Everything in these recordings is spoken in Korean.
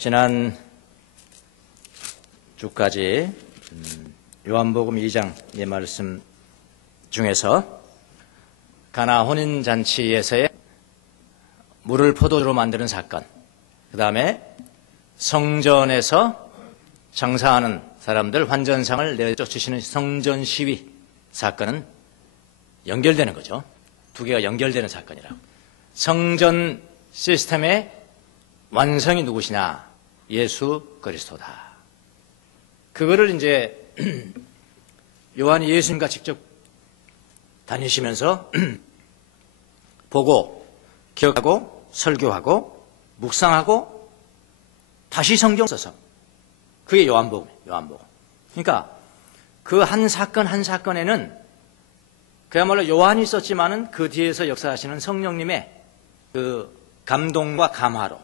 지난 주까지 요한복음 2장의 말씀 중에서 가나 혼인잔치에서의 물을 포도주로 만드는 사건, 그 다음에 성전에서 장사하는 사람들 환전상을 내쫓으시는 성전 시위 사건은 연결되는 거죠. 두 개가 연결되는 사건이라고. 성전 시스템의 완성이 누구시냐? 예수 그리스도다. 그거를 이제 요한이 예수님과 직접 다니시면서 보고 기억하고 설교하고 묵상하고 다시 성경 써서, 그게 요한복음. 그러니까 그 한 사건 한 사건에는 그야말로 요한이 썼지만은 그 뒤에서 역사하시는 성령님의 그 감동과 감화로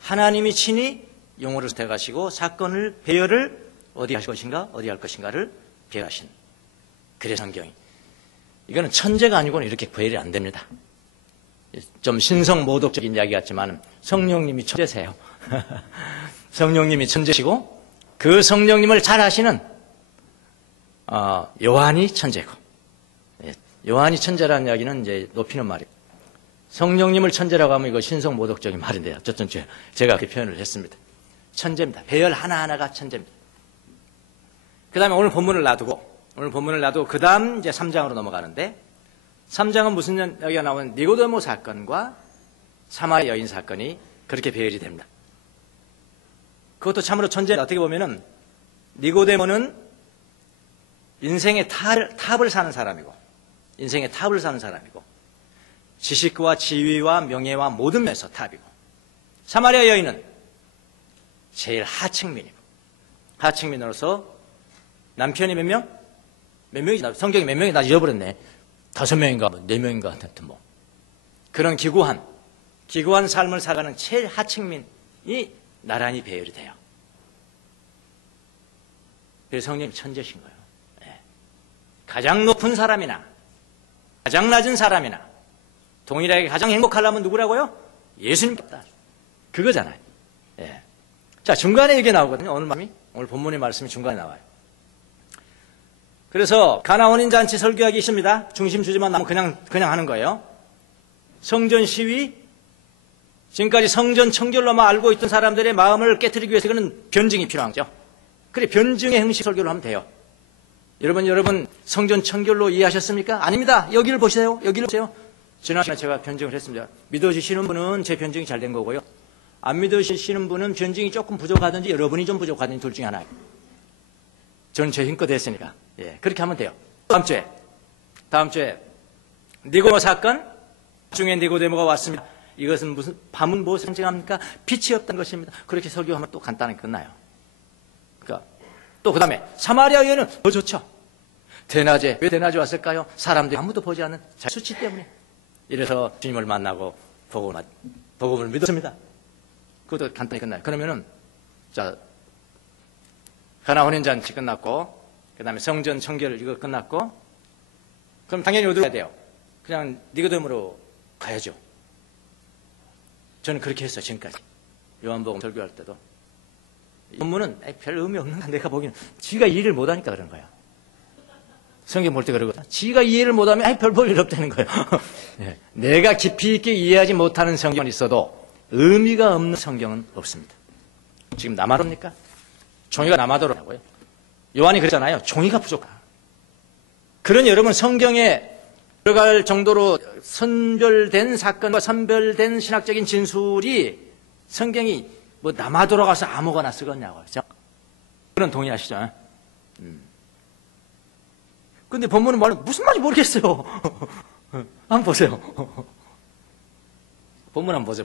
하나님이 친히 용어를 선택하시고 사건을 배열을 어디 할 것인가를 배열하신, 그래 성경이. 이거는 천재가 아니고는 이렇게 배열이 안 됩니다. 좀 신성모독적인 이야기 같지만 성령님이 천재세요. 성령님이 천재시고 그 성령님을 잘 아시는 요한이 천재고, 요한이 천재라는 이야기는 이제 높이는 말이에요. 성령님을 천재라고 하면 이거 신성모독적인 말인데요. 어쨌든 제가 그렇게 표현을 했습니다. 천재입니다. 배열 하나하나가 천재입니다. 그 다음에 오늘 본문을 놔두고 그 다음 이제 3장으로 넘어가는데, 3장은 무슨 이야기가 나오는 니고데모 사건과 사마리아 여인 사건이 그렇게 배열이 됩니다. 그것도 참으로 천재는 어떻게 보면은 니고데모는 인생의 탑을 사는 사람이고, 지식과 지위와 명예와 모든 면에서 탑이고, 사마리아 여인은 제일 하층민으로서 남편이 몇 명? 몇 명이지? 성경이 몇 명이 나 잊어버렸네. 5명인가 4명인가 하여튼 뭐 그런 기구한 삶을 살아가는 제일 하층민이 나란히 배열이 돼요. 그래서 성령님 천재신 거예요. 네. 가장 높은 사람이나 가장 낮은 사람이나 동일하게 가장 행복하려면 누구라고요? 예수님께다. 그거잖아요. 네. 자, 중간에 이게 나오거든요. 오늘 본문의 말씀이 중간에 나와요. 그래서 가나 혼인잔치 설교하기 있습니다. 중심 주제만 나오면 그냥 하는 거예요. 성전 시위, 지금까지 성전 청결로만 알고 있던 사람들의 마음을 깨트리기 위해서 그는 변증이 필요한 거죠. 그래, 변증의 형식 설교를 하면 돼요. 여러분 성전 청결로 이해하셨습니까? 아닙니다. 여기를 보세요. 지난번에 제가 변증을 했습니다. 믿어지시는 분은 제 변증이 잘 된 거고요. 안 믿으시는 분은 변증이 조금 부족하든지 여러분이 좀 부족하든지 둘 중에 하나예요. 저는 제 힘껏 했으니까. 예, 그렇게 하면 돼요. 다음 주에 니고데모 사건 중에 니고데모가 왔습니다. 이것은 밤은 무엇을 상징합니까? 빛이 없다는 것입니다. 그렇게 설교하면 또 간단하게 끝나요. 그러니까 또 그 다음에 사마리아 여인은 더 좋죠. 대낮에, 왜 대낮에 왔을까요? 사람들이 아무도 보지 않는 수치 때문에. 이래서 주님을 만나고 복음을 믿었습니다. 그것도 간단히 끝나요. 그러면은 자, 가나 혼인잔치 끝났고, 그 다음에 성전 청결 이거 끝났고, 그럼 당연히 어디로 가야 돼요? 그냥 니고데모로 가야죠. 저는 그렇게 했어요, 지금까지. 요한복음 설교할 때도. 이 본문은 별 의미 없는가, 내가 보기에는. 지가 이해를 못하니까 그런 거야. 성경 볼 때 그러거든. 지가 이해를 못하면 별 볼 일 없다는 거예요. 네. 내가 깊이 있게 이해하지 못하는 성경은 있어도 의미가 없는 성경은 없습니다. 지금 남아도입니까? 종이가 남아도라고요. 요한이 그랬잖아요. 종이가 부족하다. 그러니 여러분 성경에 들어갈 정도로 선별된 사건과 선별된 신학적인 진술이 성경이 뭐 남아도로 가서 아무거나 쓰겠냐고요. 그런 동의하시죠? 근데 본문은 무슨 말인지 모르겠어요. 한번 보세요. 본문 한번 보세요.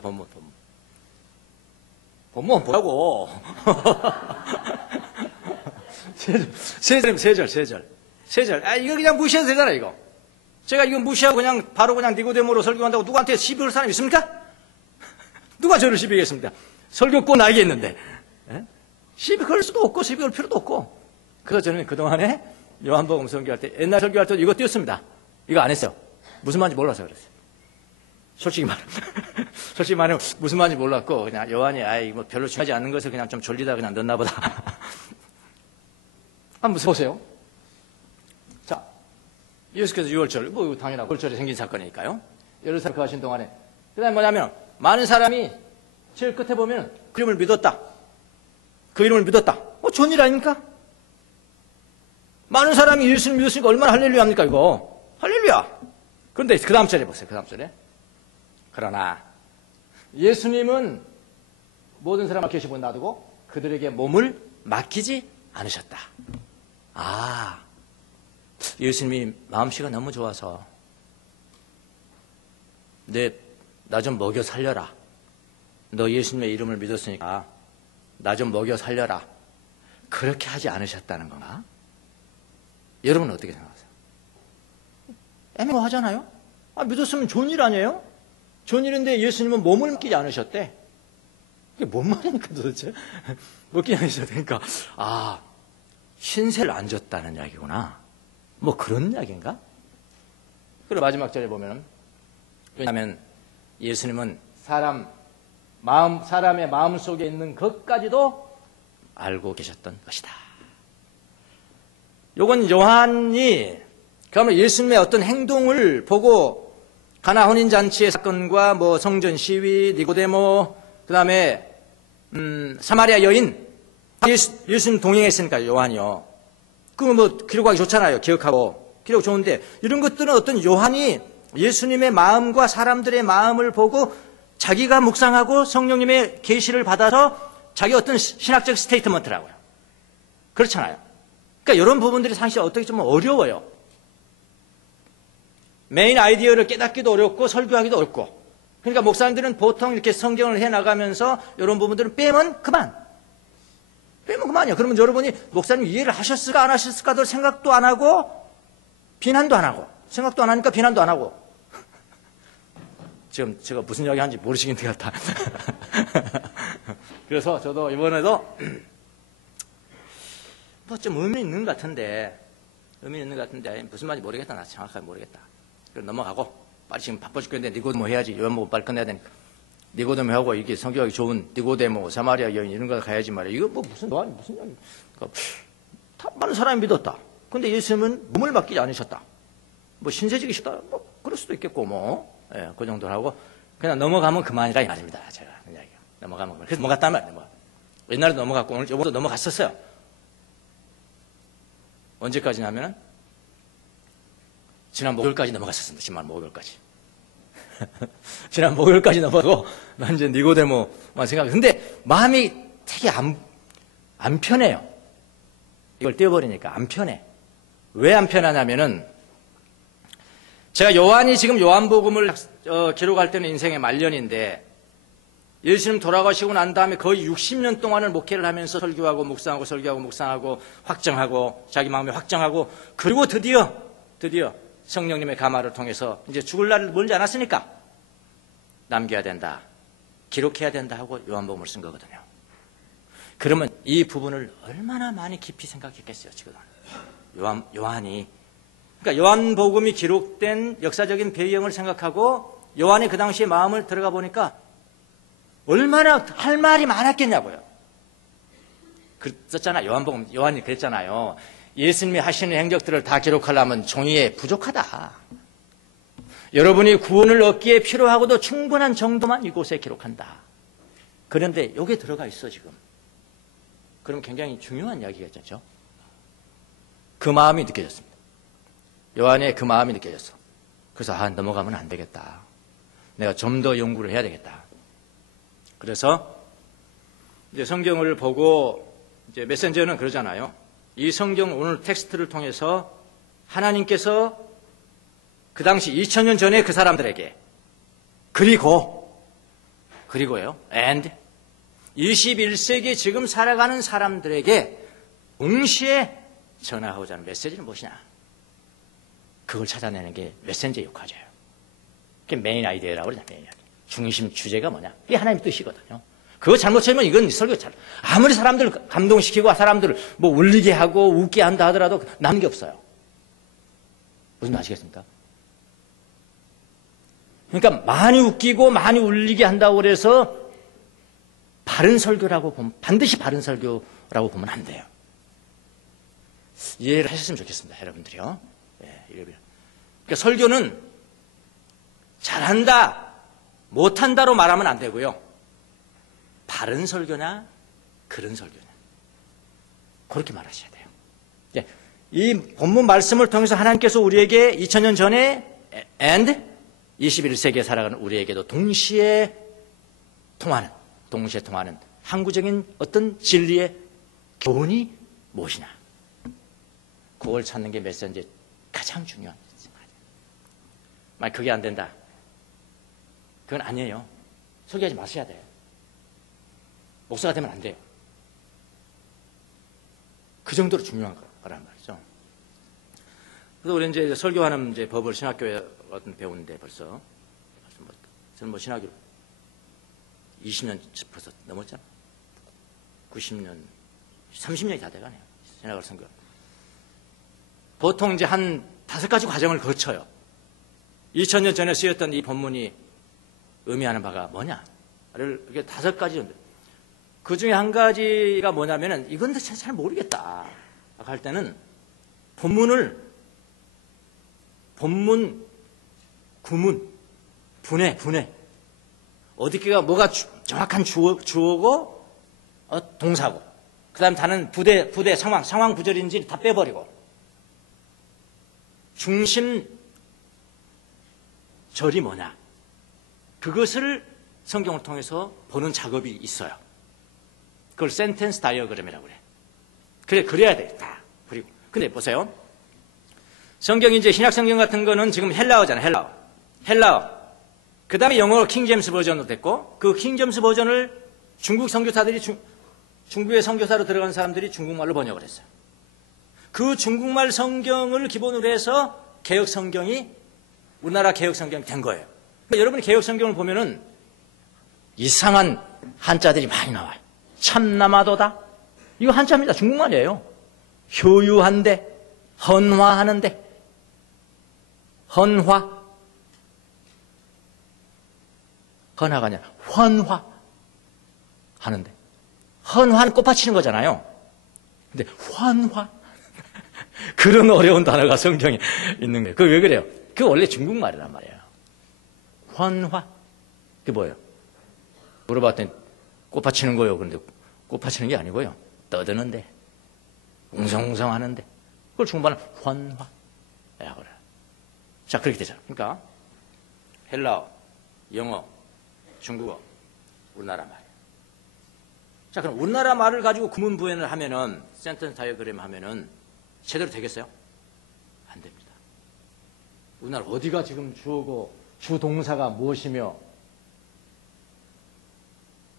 본문 보라고. 세 절. 이거 그냥 무시해도 되잖아, 이거. 제가 이거 무시하고 바로 니고데모로 설교한다고 누구한테 시비 걸 사람이 있습니까? 누가 저를 시비겠습니까? 설교 꼭 나에게 있는데. 시비 걸 수도 없고, 시비 걸 필요도 없고. 그래서 저는 그동안에 요한복음 설교할 때, 옛날 설교할 때도 이거 띄웠습니다. 이거 안 했어요. 무슨 말인지 몰라서 그랬어요. 솔직히 말하면 무슨 말인지 몰랐고, 그냥 요한이, 아이, 뭐 별로 중요하지 않는 것을 그냥 좀 졸리다 그냥 넣나 보다. 한번 보세요. 자, 예수께서 6월절, 뭐 이거 당연하고 6월절에 생긴 사건이니까요. 예루살렘 가신 동안에. 그 다음에 뭐냐면, 많은 사람이 제일 끝에 보면 그 이름을 믿었다. 그 이름을 믿었다. 좋은 일 아닙니까? 많은 사람이 예수를 믿었으니까 얼마나 할렐루야 합니까, 이거? 할렐루야! 그런데 그 다음 절에 보세요, 그 다음 절에. 그러나 예수님은 모든 사람을 계시고 놔두고 그들에게 몸을 맡기지 않으셨다. 아, 예수님이 마음씨가 너무 좋아서 나 좀 먹여 살려라. 너 예수님의 이름을 믿었으니까 나 좀 먹여 살려라. 그렇게 하지 않으셨다는 건가? 여러분은 어떻게 생각하세요? 애매하잖아요? 믿었으면 좋은 일 아니에요? 좋은 일인데 예수님은 몸을 맡기지 않으셨대. 그게 뭔 말입니까 도대체? 맡기지 않으셨다니까. 신세를 안 졌다는 이야기구나. 뭐 그런 이야기인가? 그리고 마지막 절에 보면, 왜냐하면 예수님은 사람의 마음 속에 있는 것까지도 알고 계셨던 것이다. 요건 요한이 그러면 예수님의 어떤 행동을 보고 가나 혼인잔치의 사건과 뭐 성전 시위, 니고데모, 그 다음에 사마리아 여인, 예수님 동행했으니까 요한이요. 그거 뭐 기록하기 좋잖아요. 기억하고 기록 좋은데 이런 것들은 어떤 요한이 예수님의 마음과 사람들의 마음을 보고 자기가 묵상하고 성령님의 계시를 받아서 자기 어떤 신학적 스테이트먼트라고요. 그렇잖아요. 그러니까 이런 부분들이 사실 어떻게 좀 어려워요. 메인 아이디어를 깨닫기도 어렵고 설교하기도 어렵고. 그러니까 목사님들은 보통 이렇게 성경을 해나가면서 이런 부분들은 빼면 그만이야. 그러면 여러분이 목사님 이해를 하셨을까 안 하셨을까도 생각도 안 하고 비난도 안 하고 생각도 안 하니까 비난도 안 하고. 지금 제가 무슨 이야기 하는지 모르시겠는 것 같아. 그래서 저도 이번에도 뭐 좀 의미 있는 것 같은데 무슨 말인지 모르겠다. 나 정확하게 모르겠다. 그럼 넘어가고 빨리 지금 바빠 죽겠는데 니고데모 해야지. 요한복음 빨리 끝내야 되니까. 니고데모 하고 이게 성격이 좋은 니고데모, 사마리아 여인 이런 거 가야지 말이야. 이거 뭐 무슨 이야기? 그러니까 다 많은 사람이 믿었다. 근데 예수님은 몸을 맡기지 않으셨다. 뭐 신세지기시다. 뭐 그럴 수도 있겠고 뭐. 예, 그 정도로 하고 그냥 넘어가면 그만이라 이 말입니다. 제가 그 이야기가. 넘어가면 그만. 그래서 넘어갔단 말이에요. 옛날에도 넘어갔고 오늘 이번에도 넘어갔었어요. 언제까지냐면은 지난 목요일까지 넘어갔었습니다. 지난 목요일까지. 지난 목요일까지 넘어가고 난 이제 니고데모만 생각해. 근데 마음이 되게 안 편해요. 이걸 떼어버리니까 안 편해. 왜 안 편하냐면은 제가 요한이 지금 요한복음을 기록할 때는 인생의 말년인데 예수님 돌아가시고 난 다음에 거의 60년 동안을 목회를 하면서 설교하고 묵상하고 확정하고 자기 마음에 확정하고 그리고 드디어 성령님의 감화를 통해서 이제 죽을 날을 멀지 않았으니까 남겨야 된다, 기록해야 된다 하고 요한복음을 쓴 거거든요. 그러면 이 부분을 얼마나 많이 깊이 생각했겠어요, 지금. 요한이. 그러니까 요한복음이 기록된 역사적인 배경을 생각하고 요한의 그 당시의 마음을 들어가 보니까 얼마나 할 말이 많았겠냐고요. 그랬잖아요. 요한이 그랬잖아요. 예수님이 하시는 행적들을 다 기록하려면 종이에 부족하다. 여러분이 구원을 얻기에 필요하고도 충분한 정도만 이곳에 기록한다. 그런데 여기에 들어가 있어 지금. 그럼 굉장히 중요한 이야기겠죠. 그 마음이 느껴졌습니다. 요한의 그 마음이 느껴졌어. 그래서 넘어가면 안 되겠다. 내가 좀 더 연구를 해야 되겠다. 그래서 이제 성경을 보고 이제 메신저는 그러잖아요. 이 성경 오늘 텍스트를 통해서 하나님께서 그 당시 2000년 전에 그 사람들에게 그리고요. and 21세기 지금 살아가는 사람들에게 동시에 전하고자 하는 메시지는 무엇이냐? 그걸 찾아내는 게 메신저의 역할이에요. 그게 메인 아이디어라고 그러잖아요. 메인 아이디어. 중심 주제가 뭐냐? 이게 하나님의 뜻이거든요. 그거 잘못 찾으면 이건 설교 아무리 사람들을 감동시키고 사람들을 뭐 울리게 하고 웃게 한다 하더라도 남는 게 없어요. 무슨 말 아시겠습니까? 그러니까 많이 웃기고 많이 울리게 한다고 그래서 바른 설교라고 보면, 반드시 바른 설교라고 보면 안 돼요. 이해를 하셨으면 좋겠습니다, 여러분들이요. 예, 그러니까 설교는 잘한다, 못한다로 말하면 안 되고요. 바른 설교냐, 그른 설교냐. 그렇게 말하셔야 돼요. 예, 이 본문 말씀을 통해서 하나님께서 우리에게 2000년 전에 and 21세기에 살아가는 우리에게도 동시에 통하는 항구적인 어떤 진리의 교훈이 무엇이냐. 그걸 찾는 게 메시지의 가장 중요한 거예요. 만약 그게 안 된다, 그건 아니에요. 설교하지 마셔야 돼요. 목사가 되면 안 돼요. 그 정도로 중요한 거란 말이죠. 그래서 우리 이제 설교하는 이제 법을 신학교에 배우는데 벌써 저는 신학교 20년 벌써 넘었잖아. 90년, 30년이 다 돼가네요. 신학을 선교. 보통 이제 한 5가지 과정을 거쳐요. 2000년 전에 쓰였던 이 본문이 의미하는 바가 뭐냐를 이렇게 5가지 정도. 그 중에 한 가지가 뭐냐면은 이건 잘 모르겠다 할 때는 본문, 구문, 분해. 어디가 뭐가 정확한 주어고 동사고, 그 다음 다른 부대 상황 구절인지 다 빼버리고 중심 절이 뭐냐, 그것을 성경을 통해서 보는 작업이 있어요. 그걸 센텐스 다이어그램이라고 그래. 그래야 되겠다. 그리고 근데 보세요. 성경이 이제 신약 성경 같은 거는 지금 헬라어잖아요. 헬라어. 그 다음에 영어로 킹제임스 버전으로 됐고, 그 킹제임스 버전을 중국 선교사들이 중국의 선교사로 들어간 사람들이 중국말로 번역을 했어요. 그 중국말 성경을 기본으로 해서 개혁 성경이, 우리나라 개혁 성경이 된 거예요. 그러니까 여러분이 개혁 성경을 보면은 이상한 한자들이 많이 나와요. 참나마도다. 이거 한자입니다. 중국말이에요. 효유한데, 헌화하는데, 헌화가 아니라 헌화 하는데, 헌화는 꽃받치는 거잖아요. 근데 헌화 그런 어려운 단어가 성경에 있는 거예요. 그게 왜 그래요? 그게 원래 중국말이란 말이에요. 헌화, 그게 뭐예요? 물어봤더니 꽃받치는 거요. 그런데 꽃받치는 게 아니고요, 떠드는데, 웅성웅성 하는데, 그걸 중국말은 헌화. 그래요. 자, 그렇게 되잖아요. 그러니까 헬라어, 영어, 중국어, 우리나라 말. 자, 그럼 우리나라 말을 가지고 구문 부연을 하면은, 센텐스 다이어그램 하면은 제대로 되겠어요? 안 됩니다. 우리나라 어디가 지금 주어고 주 동사가 무엇이며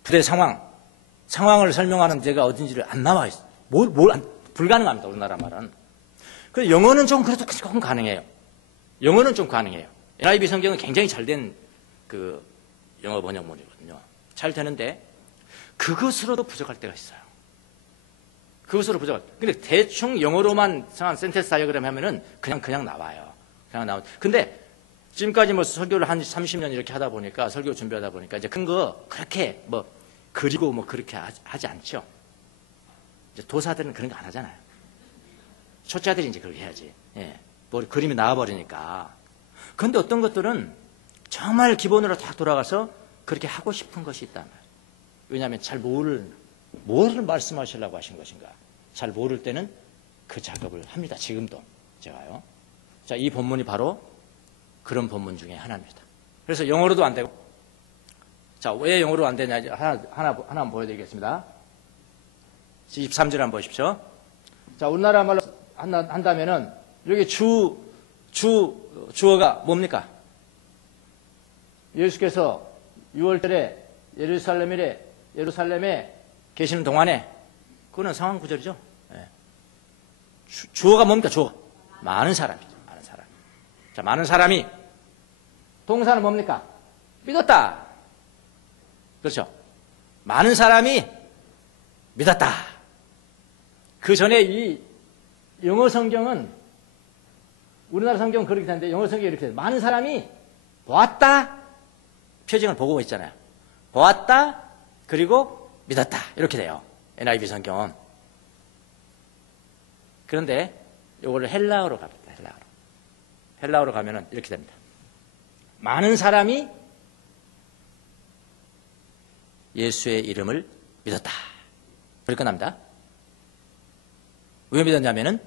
부대 상황을 설명하는 데가 어딘지를 안 나와 있어요. 불가능합니다. 우리나라 말은. 그래서 영어는 좀 그래도 조금 가능해요. 영어는 좀 가능해요. NIV 성경은 굉장히 잘된 그 영어 번역문이거든요. 잘 되는데 그것으로도 부족할 때가 있어요. 그것으로 부족할 때. 근데 대충 영어로만 센텐스 다이어그램 하면은 그냥 나와요. 근데 지금까지 뭐 설교를 한 30년 이렇게 하다 보니까, 설교 준비하다 보니까 이제 큰 거 그렇게 뭐 그리고 뭐 그렇게 하지 않죠. 이제 도사들은 그런 거 안 하잖아요. 초짜들이 이제 그렇게 해야지. 예. 뭐 그림이 나와버리니까. 그런데 어떤 것들은 정말 기본으로 딱 돌아가서 그렇게 하고 싶은 것이 있단 말이에요. 왜냐하면 잘 뭐를 말씀하시려고 하신 것인가. 잘 모를 때는 그 작업을 합니다. 지금도 제가요. 자, 이 본문이 바로 그런 본문 중에 하나입니다. 그래서 영어로도 안 되고, 자, 왜 영어로 안 되냐, 하나 보여드리겠습니다. 23절 한번 보십시오. 자, 우리나라 말로 한다면은, 여기 주어가 뭡니까? 예수께서 6월달에 예루살렘에 계시는 동안에, 그거는 상황 구절이죠. 네. 주어가 뭡니까? 주어가 많은 사람이죠. 많은 사람. 자, 많은 사람이, 동사는 뭡니까? 믿었다. 그렇죠. 많은 사람이 믿었다. 그 전에 이 영어 성경은, 우리나라 성경은 그렇게 되는데 영어 성경이 이렇게 돼요. 많은 사람이 보았다, 표징을 보고 있잖아요. 보았다, 그리고 믿었다. 이렇게 돼요. NIV 성경은. 그런데 이거를 헬라어로 갑니다. 헬라어로 가면은 이렇게 됩니다. 많은 사람이 예수의 이름을 믿었다. 그렇게 끝납니다. 왜 믿었냐면은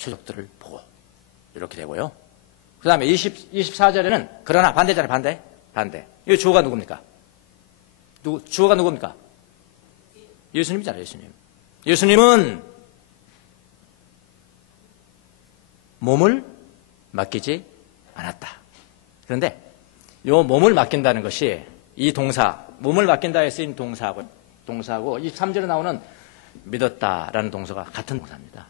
표적들을 보고 이렇게 되고요. 그 다음에 24절에는 그러나 반대잖아요. 반대. 이 주어가 누굽니까? 주어가 누굽니까? 예수님이잖아요. 예수님은 몸을 맡기지 않았다. 그런데 이 몸을 맡긴다는 것이 이 동사, 몸을 맡긴다에 쓰인 동사하고 23절에 나오는 믿었다라는 동사가 같은 동사입니다.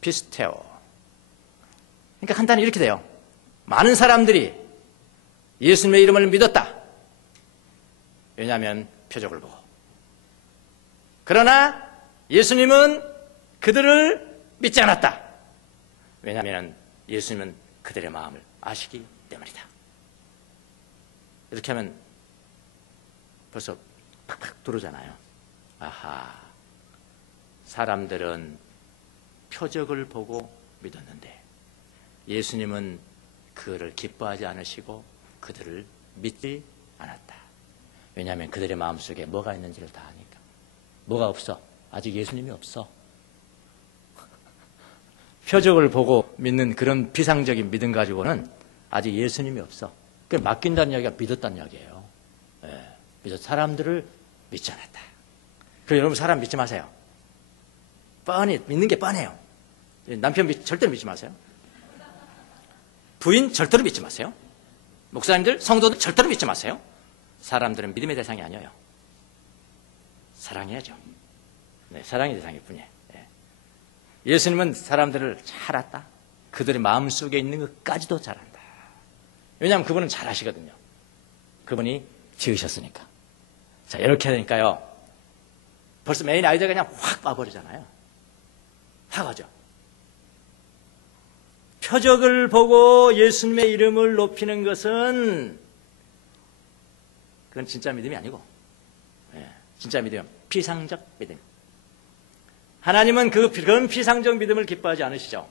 피스테오. 그러니까 간단히 이렇게 돼요. 많은 사람들이 예수님의 이름을 믿었다. 왜냐하면 표적을 보고. 그러나 예수님은 그들을 믿지 않았다. 왜냐하면 예수님은 그들의 마음을 아시기 때문이다. 이렇게 하면 벌써 팍팍 들어오잖아요. 아하, 사람들은 표적을 보고 믿었는데 예수님은 그를 기뻐하지 않으시고 그들을 믿지 않았다. 왜냐하면 그들의 마음속에 뭐가 있는지를 다 아니까. 뭐가 없어? 아직 예수님이 없어. 표적을 보고 믿는 그런 비상적인 믿음 가지고는 아직 예수님이 없어. 그게 맡긴다는 이야기가 믿었다는 이야기예요. 사람들을 믿지 않았다. 그리고 여러분 사람 믿지 마세요. 뻔히 믿는 게 뻔해요. 남편 절대로 믿지 마세요. 부인 절대로 믿지 마세요. 목사님들, 성도들 절대로 믿지 마세요. 사람들은 믿음의 대상이 아니에요. 사랑해야죠. 네, 사랑의 대상일 뿐이에요. 예수님은 사람들을 잘 알았다. 그들의 마음속에 있는 것까지도 잘 안다. 왜냐하면 그분은 잘 아시거든요. 그분이 지으셨으니까. 자, 이렇게 되니까요. 벌써 메인 아이디어가 그냥 확 와버리잖아요. 확 와죠. 표적을 보고 예수님의 이름을 높이는 것은 그건 진짜 믿음이 아니고, 진짜 믿음은 피상적 믿음. 하나님은 그런 피상적 믿음을 기뻐하지 않으시죠.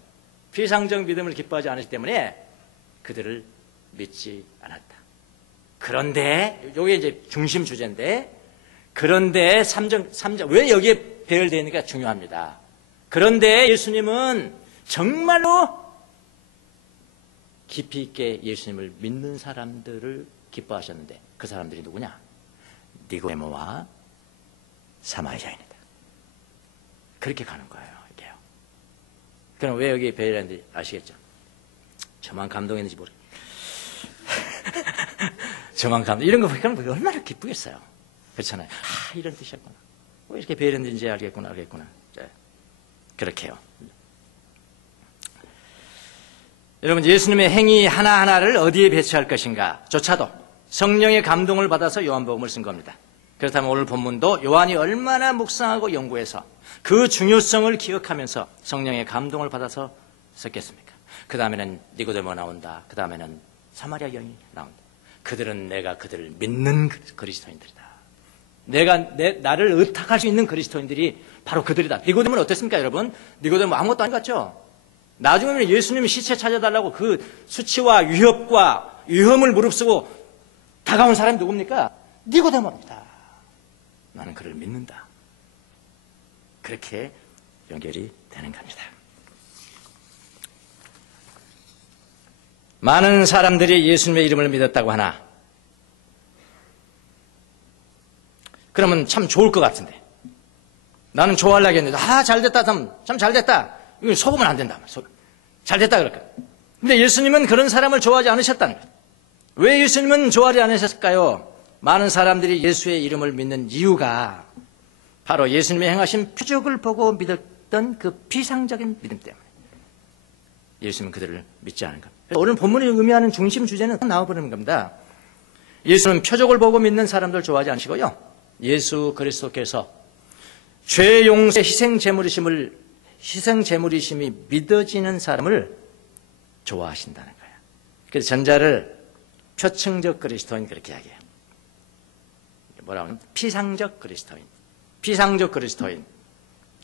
피상적 믿음을 기뻐하지 않으시기 때문에 그들을 믿지 않았다. 그런데, 이게 이제 중심 주제인데, 그런데 3절, 왜 여기에 배열되어 있는가 중요합니다. 그런데 예수님은 정말로 깊이 있게 예수님을 믿는 사람들을 기뻐하셨는데, 그 사람들이 누구냐? 니고데모와 사마리아인이다. 그렇게 가는 거예요, 이게요. 그럼 왜 여기 배열했는지 아시겠죠? 저만 감동했는지 모르겠어요. 저만 감동, 이런 거 보니까 얼마나 기쁘겠어요. 그렇잖아요. 아, 이런 뜻이었구나. 왜 이렇게 배열했는지 알겠구나. 그렇게요. 여러분, 예수님의 행위 하나하나를 어디에 배치할 것인가 조차도 성령의 감동을 받아서 요한복음을 쓴 겁니다. 그렇다면 오늘 본문도 요한이 얼마나 묵상하고 연구해서 그 중요성을 기억하면서 성령의 감동을 받아서 썼겠습니까? 그 다음에는 니고데모 나온다. 그 다음에는 사마리아 여인이 나온다. 그들은 내가 그들을 믿는 그리스도인들이다. 나를 의탁할 수 있는 그리스도인들이 바로 그들이다. 니고데모는 어땠습니까, 여러분? 니고데모 아무것도 아닌 것 같죠? 나중에는 예수님이 시체 찾아달라고 그 수치와 위협과 위험을 무릅쓰고 다가온 사람이 누굽니까? 니고데모입니다. 나는 그를 믿는다. 그렇게 연결이 되는 겁니다. 많은 사람들이 예수님의 이름을 믿었다고 하나, 그러면 참 좋을 것 같은데, 나는 좋아하려고 했는데, 잘됐다, 참 잘됐다. 이거 속으면 안 된다. 잘됐다 그럴까. 근데 예수님은 그런 사람을 좋아하지 않으셨다는 거예요. 왜 예수님은 좋아하지 않으셨을까요? 많은 사람들이 예수의 이름을 믿는 이유가 바로 예수님의 행하신 표적을 보고 믿었던 그 피상적인 믿음 때문에 예수님은 그들을 믿지 않은 겁니다. 오늘 본문이 의미하는 중심 주제는 나와버리는 겁니다. 예수는 표적을 보고 믿는 사람들 좋아하지 않으시고요. 예수 그리스도께서 죄 용서의 희생 제물이심이 믿어지는 사람을 좋아하신다는 거예요. 그래서 전자를 표층적 그리스도인 그렇게 이야기해요. 뭐라고 하냐면 피상적 그리스도인. 피상적 그리스도인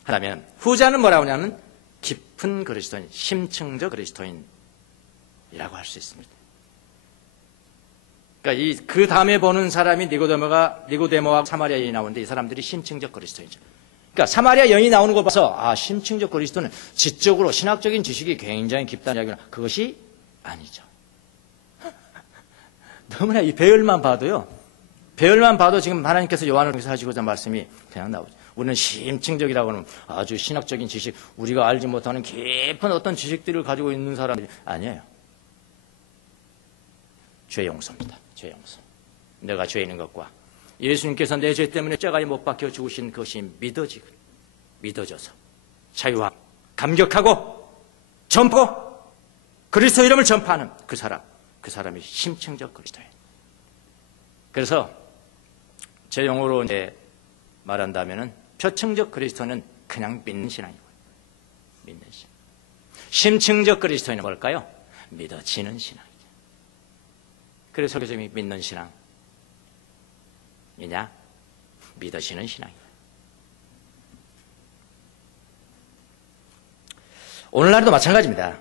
하라면 후자는 뭐라고 하냐면 깊은 그리스도인, 심층적 그리스도인이라고 할 수 있습니다. 그러니까 그 다음에 보는 사람이 니고데모와 사마리아 여인이 나오는데 이 사람들이 심층적 그리스도인이죠. 그러니까 사마리아 여인이 나오는 걸 봐서 심층적 그리스도는 지적으로 신학적인 지식이 굉장히 깊다는 이야기구나. 그것이 아니죠. 너무나 이 배열만 봐도요. 배열만 봐도 지금 하나님께서 요한을 통해서 하시고자 말씀이 그냥 나오죠. 우리는 심층적이라고 하는 아주 신학적인 지식, 우리가 알지 못하는 깊은 어떤 지식들을 가지고 있는 사람들이 아니에요. 죄 용서입니다. 죄 용서. 내가 죄 있는 것과 예수님께서 내 죄 때문에 째가리 못 박혀 죽으신 것이 믿어져서 자유하고 감격하고 전포 그리스도 이름을 전파하는 그 사람이 심층적 그리스도예요. 그래서 제 용어로 이제 말한다면은 표층적 그리스도는 그냥 믿는 신앙이고요. 믿는 신앙. 심층적 그리스도는 뭘까요? 믿어지는 신앙이죠. 그래서 설교점이 믿는 신앙이냐? 믿어지는 신앙이냐? 오늘날도 마찬가지입니다.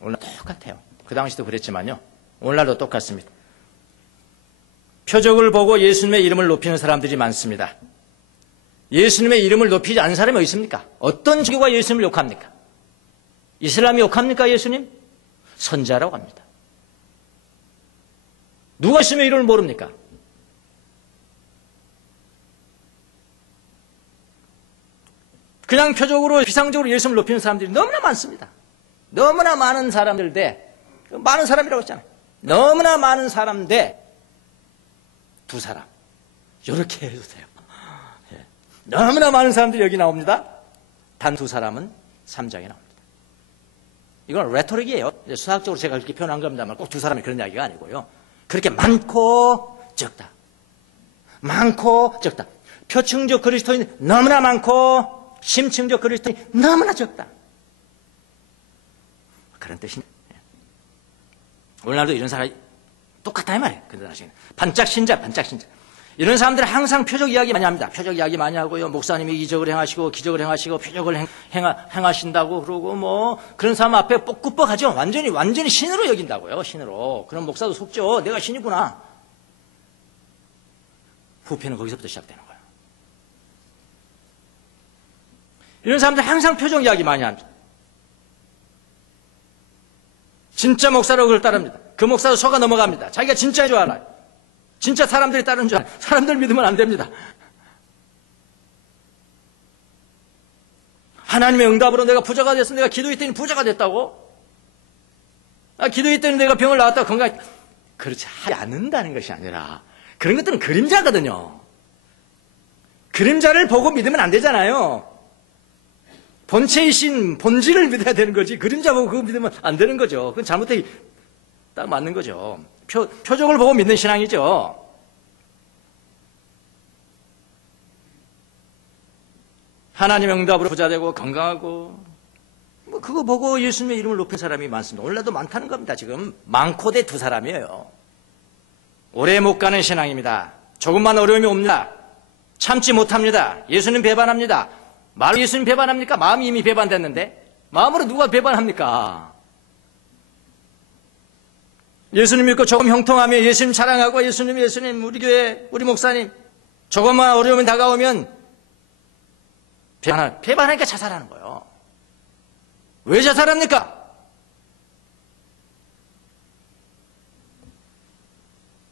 오늘날 똑같아요. 그 당시도 그랬지만요. 오늘날도 똑같습니다. 표적을 보고 예수님의 이름을 높이는 사람들이 많습니다. 예수님의 이름을 높이지 않은 사람이 어디 있습니까? 어떤 종교가 예수님을 욕합니까? 이슬람이 욕합니까 예수님? 선자라고 합니다. 누가 예수님의 이름을 모릅니까? 그냥 표적으로 비상적으로 예수님을 높이는 사람들이 너무나 많습니다. 너무나 많은 사람들 대 많은 사람이라고 했잖아요. 너무나 많은 사람 대 두 사람 이렇게 해주세요. 너무나 많은 사람들이 여기 나옵니다. 단 두 사람은 3장에 나옵니다. 이건 레토릭이에요. 수학적으로 제가 그렇게 표현한 겁니다만 꼭 두 사람이 그런 이야기가 아니고요. 그렇게 많고 적다. 많고 적다. 표층적 그리스도인이 너무나 많고 심층적 그리스도인이 너무나 적다. 그런 뜻입니다. 오늘날도 이런 사람이 똑같다 이 말이에요. 근데 다시 반짝 신자. 이런 사람들은 항상 표적 이야기 많이 합니다. 표적 이야기 많이 하고요. 목사님이 이적을 행하시고 기적을 행하시고 표적을 행하신다고 그러고 뭐 그런 사람 앞에 뻑꾸뻑하죠. 완전히 신으로 여긴다고요. 신으로. 그럼 목사도 속죠. 내가 신이구나. 후패는 거기서부터 시작되는 거예요. 이런 사람들 항상 표적 이야기 많이 합니다. 진짜 목사라고 그걸 따릅니다. 그 목사도 속아 넘어갑니다. 자기가 진짜인 줄 알아요. 진짜 사람들이 따르는 줄 알아요. 사람들 믿으면 안 됩니다. 하나님의 응답으로 내가 부자가 됐어. 내가 기도했더니 부자가 됐다고? 기도했더니 내가 병을 나았다고 건강. 그렇지 않는다는 것이 아니라 그런 것들은 그림자거든요. 그림자를 보고 믿으면 안 되잖아요. 본체이신 본질을 믿어야 되는 거지. 그림자 보고 그거 믿으면 안 되는 거죠. 그건 잘못되기 딱 맞는 거죠. 표적을 보고 믿는 신앙이죠. 하나님의 응답으로 부자되고 건강하고 뭐 그거 보고 예수님의 이름을 높인 사람이 많습니다. 오늘날도 많다는 겁니다. 지금 많고 대 두 사람이에요. 오래 못 가는 신앙입니다. 조금만 어려움이 옵니다. 참지 못합니다. 예수님 배반합니다. 말로 예수님 배반합니까? 마음이 이미 배반됐는데 마음으로 누가 배반합니까? 예수님 믿고 조금 형통하며 예수님 자랑하고 예수님 우리 교회 우리 목사님 조금만 어려움이 다가오면 배반하니까 자살하는 거예요. 왜 자살합니까?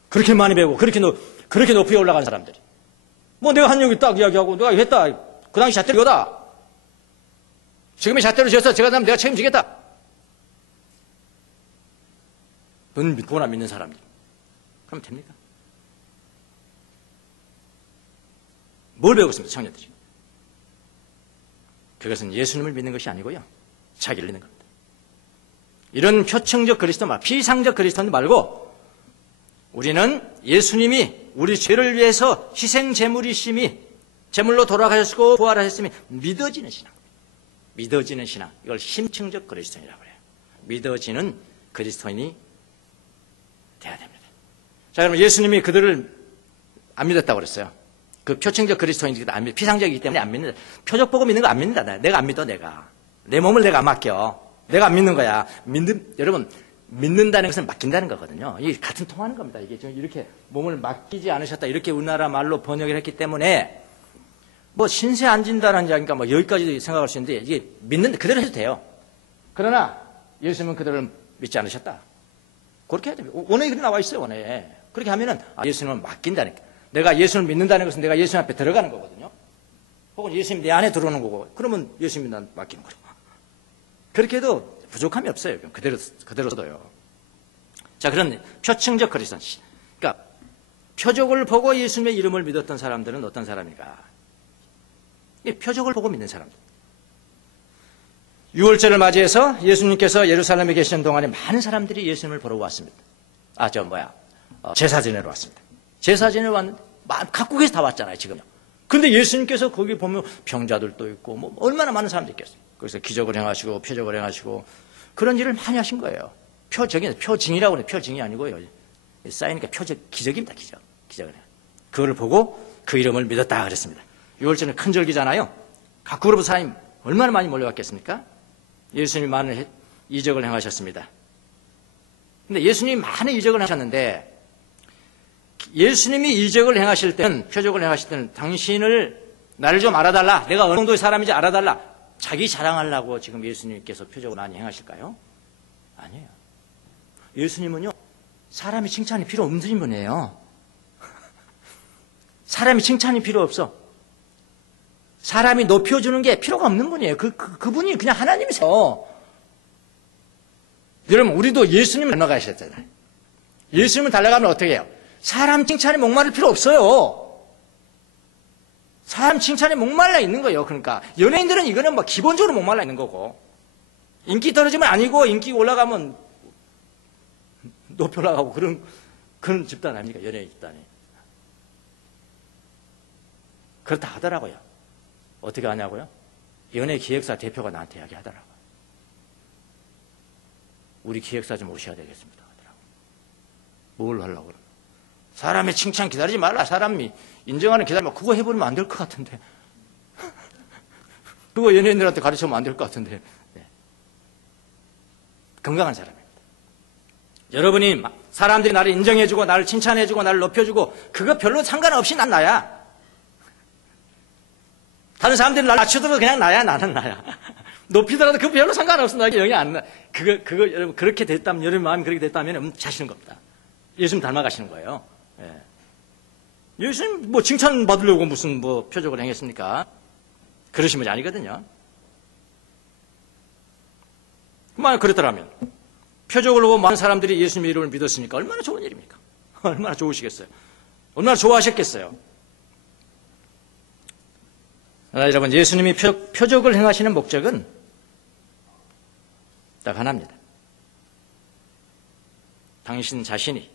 그렇게 많이 배우고 그렇게 높이 올라간 사람들이 뭐 내가 한 얘기 딱 이야기하고 내가 했다. 그 당시 잣대로 이거다. 지금의 잣대로 지어서 제가 내가 책임지겠다. 넌 믿고나 믿는 사람들. 그럼 됩니까? 뭘 배우고 있습니까, 청년들이? 그것은 예수님을 믿는 것이 아니고요. 자기를 믿는 겁니다. 이런 표층적 그리스도 말, 피상적 그리스도 말고 우리는 예수님이 우리 죄를 위해서 희생 제물이심이 제물로 돌아가셨고 부활하셨음이 믿어지는 신앙. 믿어지는 신앙. 이걸 심층적 그리스도인이라고 해요. 믿어지는 그리스도인이 돼야 됩니다. 자, 그럼 예수님이 그들을 안 믿었다고 그랬어요. 그 표층적 그리스도인이기 안 믿, 피상적이기 때문에 안 믿는다. 표적 보고 믿는 거 안 믿는다. 내가 안 믿어, 내가. 내 몸을 내가 안 맡겨. 내가 안 믿는 거야. 여러분, 믿는다는 것은 맡긴다는 거거든요. 이게 같은 통하는 겁니다. 이게 지금 이렇게 몸을 맡기지 않으셨다. 이렇게 우리나라 말로 번역을 했기 때문에 뭐 신세 안 진다는 자니까 뭐 여기까지도 생각할 수 있는데 이게 믿는, 그대로 해도 돼요. 그러나 예수님은 그들을 믿지 않으셨다. 그렇게 해야 됩니다. 원어에 그렇게 나와 있어요, 원어에. 그렇게 하면은 예수님을 맡긴다니까. 내가 예수를 믿는다는 것은 내가 예수님 앞에 들어가는 거거든요. 혹은 예수님 내 안에 들어오는 거고, 그러면 예수님이 난 맡기는 거죠. 그렇게 해도 부족함이 없어요. 그대로도요. 자, 그런 표층적 그리스도. 그러니까 표적을 보고 예수님의 이름을 믿었던 사람들은 어떤 사람인가? 이 표적을 보고 믿는 사람들. 6월절을 맞이해서 예수님께서 예루살렘에 계시는 동안에 많은 사람들이 예수님을 보러 왔습니다. 제사 지내러 왔습니다. 제사 지내러 왔는데 각국에서 다 왔잖아요, 지금요. 근데 예수님께서 거기 보면 병자들도 있고 뭐 얼마나 많은 사람들이 있겠어요. 그래서 기적을 행하시고 표적을 행하시고 그런 일을 많이 하신 거예요. 표징이라고 해요. 표징이 아니고요. 쌓이니까 기적입니다. 기적을 해요. 그걸 보고 그 이름을 믿었다 그랬습니다. 6월절은 큰 절기잖아요. 각국으로부터 사람이 얼마나 많이 몰려왔겠습니까? 예수님이 많은 이적을 행하셨습니다. 근데 예수님이 많은 이적을 하셨는데 예수님이 이적을 행하실 때는, 표적을 행하실 때는 당신을, 나를 좀 알아달라. 내가 어느 정도의 사람인지 알아달라. 자기 자랑하려고 지금 예수님께서 표적을 많이 행하실까요? 아니에요. 예수님은요, 사람이 칭찬이 필요 없는 분이에요. 사람이 칭찬이 필요 없어. 사람이 높여주는 게 필요가 없는 분이에요. 그분이 그냥 하나님이세요. 여러분, 우리도 예수님을 닮아가셨잖아요. 예수님을 닮아가면 어떻게 해요? 사람 칭찬에 목마를 필요 없어요. 사람 칭찬에 목말라 있는 거예요. 그러니까 연예인들은 이거는 뭐 기본적으로 목말라 있는 거고, 인기 떨어지면 아니고 인기 올라가면 높이 올라가고 그런 집단 아닙니까? 연예인 집단이. 그렇다 하더라고요. 어떻게 하냐고요? 연예 기획사 대표가 나한테 이야기하더라고요. 우리 기획사 좀 오셔야 되겠습니다 하더라고요. 뭘 하려고 그러나? 사람의 칭찬 기다리지 말라. 사람이 인정하는 기다리면 그거 해버리면 안 될 것 같은데. 그거 연예인들한테 가르치면 안 될 것 같은데. 네. 건강한 사람입니다. 여러분이 사람들이 나를 인정해주고 나를 칭찬해주고 나를 높여주고 그거 별로 상관없이 난 나야. 다른 사람들이 나를 낮추더라도 그냥 나야. 나는 나야. 높이더라도 그거 별로 상관없어. 나에게 영향 안 나. 그거 여러분 그렇게 됐다면, 여러분 마음이 그렇게 됐다면 자시는 겁니다. 예수님 닮아가시는 거예요. 예. 예수님 뭐 칭찬 받으려고 무슨 뭐 표적을 행했습니까? 그러신 분이 아니거든요. 만약 그랬더라면 표적을 보고 많은 사람들이 예수님의 이름을 믿었으니까 얼마나 좋은 일입니까? 얼마나 좋으시겠어요? 얼마나 좋아하셨겠어요? 여러분, 예수님이 표적을 행하시는 목적은 딱 하나입니다. 당신 자신이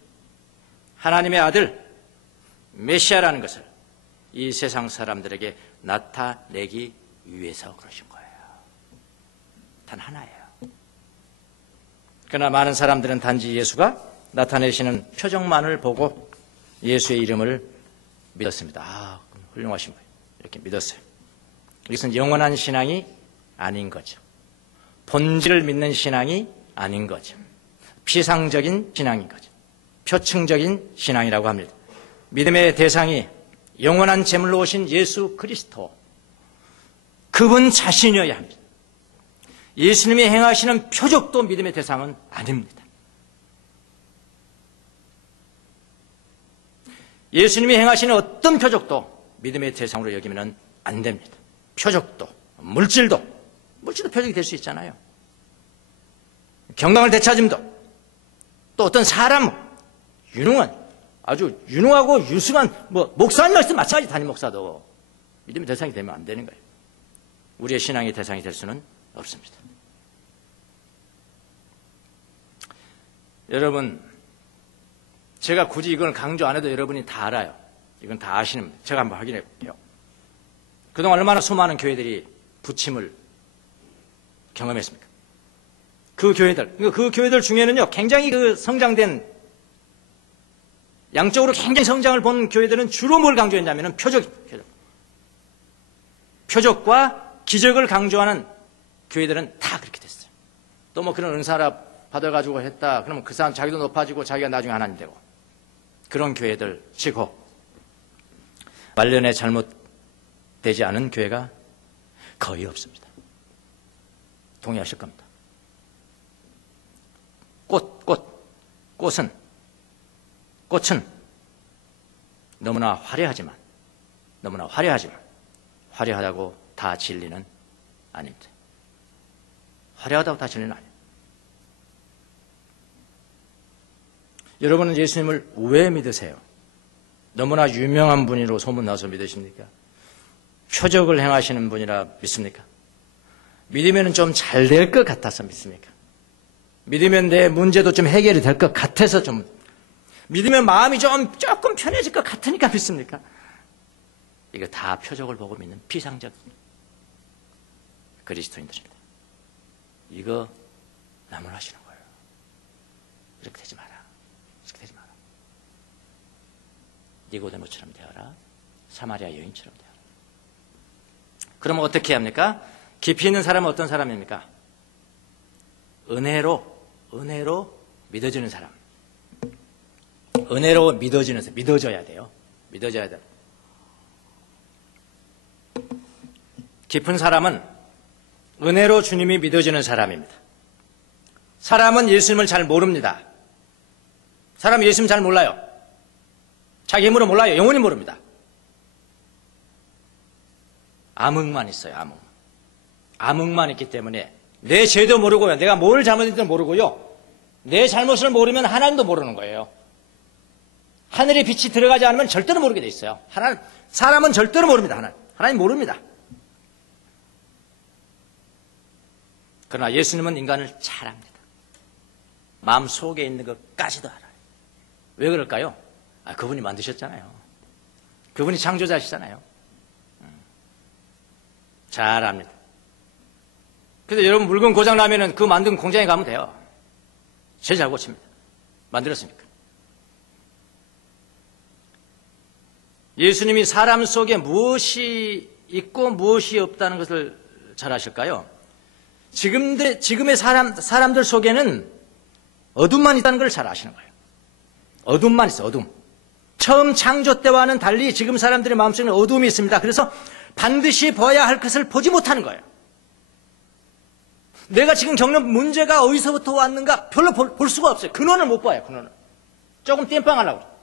하나님의 아들 메시아라는 것을 이 세상 사람들에게 나타내기 위해서 그러신 거예요. 단 하나예요. 그러나 많은 사람들은 단지 예수가 나타내시는 표적만을 보고 예수의 이름을 믿었습니다. 훌륭하신 거예요. 이렇게 믿었어요. 이것은 영원한 신앙이 아닌 거죠. 본질을 믿는 신앙이 아닌 거죠. 피상적인 신앙인 거죠. 표층적인 신앙이라고 합니다. 믿음의 대상이 영원한 제물로 오신 예수 그리스도, 그분 자신이어야 합니다. 예수님이 행하시는 표적도 믿음의 대상은 아닙니다. 예수님이 행하시는 어떤 표적도 믿음의 대상으로 여기면 안 됩니다. 표적도, 물질도 표적이 될 수 있잖아요. 경강을 되찾음도, 또 어떤 사람, 아주 유능하고 유승한 목사님 말씀 마찬가지. 담임 목사도 믿음의 대상이 되면 안 되는 거예요. 우리의 신앙의 대상이 될 수는 없습니다. 여러분, 제가 굳이 이걸 강조 안 해도 여러분이 다 알아요. 이건 다 아시는 겁니다. 제가 한번 확인해 볼게요. 그동안 얼마나 수많은 교회들이 부침을 경험했습니까? 그 교회들 중에는요, 굉장히 성장된 양적으로 굉장히 성장을 본 교회들은 주로 뭘 강조했냐면 표적과 기적을 강조하는 교회들은 다 그렇게 됐어요. 또 뭐 그런 은사라 받아가지고 했다. 그러면 그 사람 자기도 높아지고 자기가 나중에 하나님 되고. 그런 교회들 치고 말년에 잘못되지 않은 교회가 거의 없습니다. 동의하실 겁니다. 꽃은 너무나 화려하지만 화려하다고 다 진리는 아닙니다. 화려하다고 다 진리는 아닙니다. 여러분은 예수님을 왜 믿으세요? 너무나 유명한 분으로 소문나서 믿으십니까? 표적을 행하시는 분이라 믿습니까? 믿으면 좀 잘 될 것 같아서 믿습니까? 믿으면 내 문제도 좀 해결이 될 것 같아서 좀 믿으면 마음이 조금 편해질 것 같으니까 믿습니까? 이거 다 표적을 보고 믿는 피상적 그리스도인들입니다. 이거 나무라시는 거예요. 이렇게 되지 마라. 이렇게 되지 마라. 니고데모처럼 되어라. 사마리아 여인처럼 되어라. 그러면 어떻게 합니까? 깊이 있는 사람은 어떤 사람입니까? 은혜로 믿어지는 사람. 은혜로 믿어지는 사람. 믿어져야 돼요. 믿어져야 돼요. 깊은 사람은 은혜로 주님이 믿어지는 사람입니다. 사람은 예수님을 잘 모릅니다. 사람은 예수님 잘 몰라요. 자기 힘으로 몰라요. 영원히 모릅니다. 암흑만 있어요. 암흑만 있기 때문에 내 죄도 모르고요. 내가 뭘 잘못했는지도 모르고요. 내 잘못을 모르면 하나님도 모르는 거예요. 하늘의 빛이 들어가지 않으면 절대로 모르게 돼 있어요. 사람은 절대로 모릅니다. 하나님 모릅니다. 그러나 예수님은 인간을 잘 압니다. 마음 속에 있는 것까지도 알아요. 왜 그럴까요? 그분이 만드셨잖아요. 그분이 창조자시잖아요. 잘 압니다. 그래서 여러분 물건 고장 나면은 그 만든 공장에 가면 돼요. 제일 잘 고칩니다. 만들었으니까. 예수님이 사람 속에 무엇이 있고 무엇이 없다는 것을 잘 아실까요? 지금의 사람들 속에는 어둠만 있다는 걸 잘 아시는 거예요. 어둠만 있어요, 어둠. 처음 창조 때와는 달리 지금 사람들의 마음속에는 어둠이 있습니다. 그래서 반드시 봐야 할 것을 보지 못하는 거예요. 내가 지금 겪는 문제가 어디서부터 왔는가 별로 볼 수가 없어요. 근원을 못 봐요, 근원을. 조금 땜빵하려고 그래요.